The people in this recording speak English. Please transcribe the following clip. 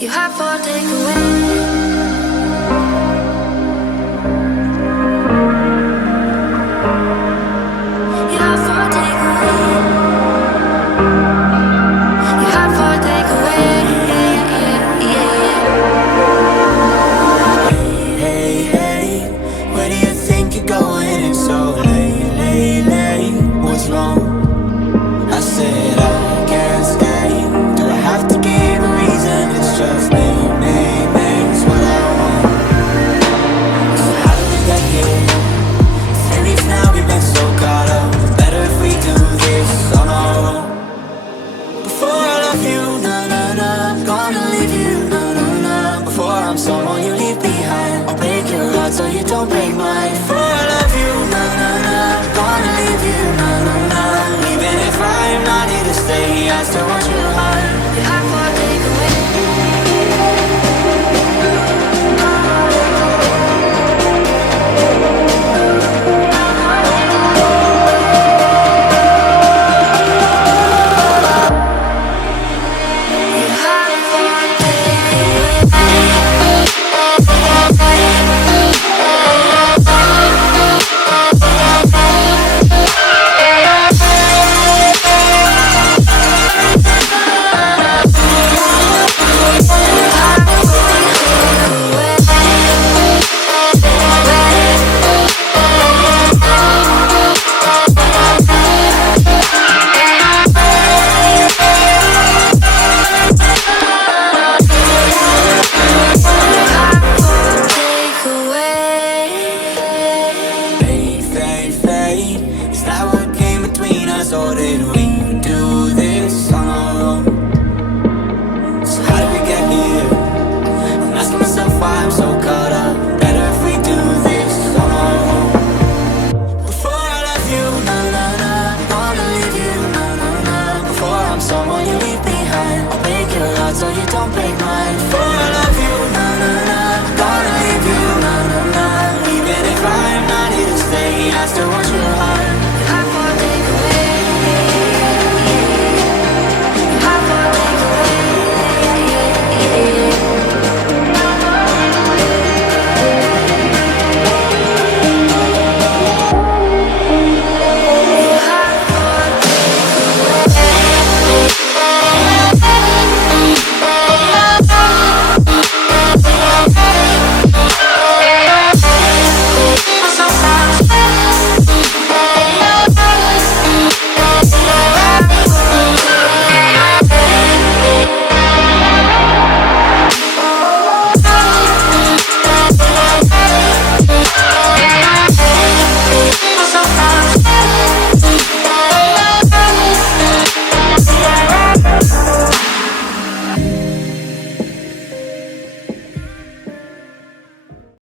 You have for takeaway. So you don't break mine. For I love you, na na na. Gonna leave you, na na na. Even if I'm not here to stay, I still want you hard. You have for takeaway. So you don't break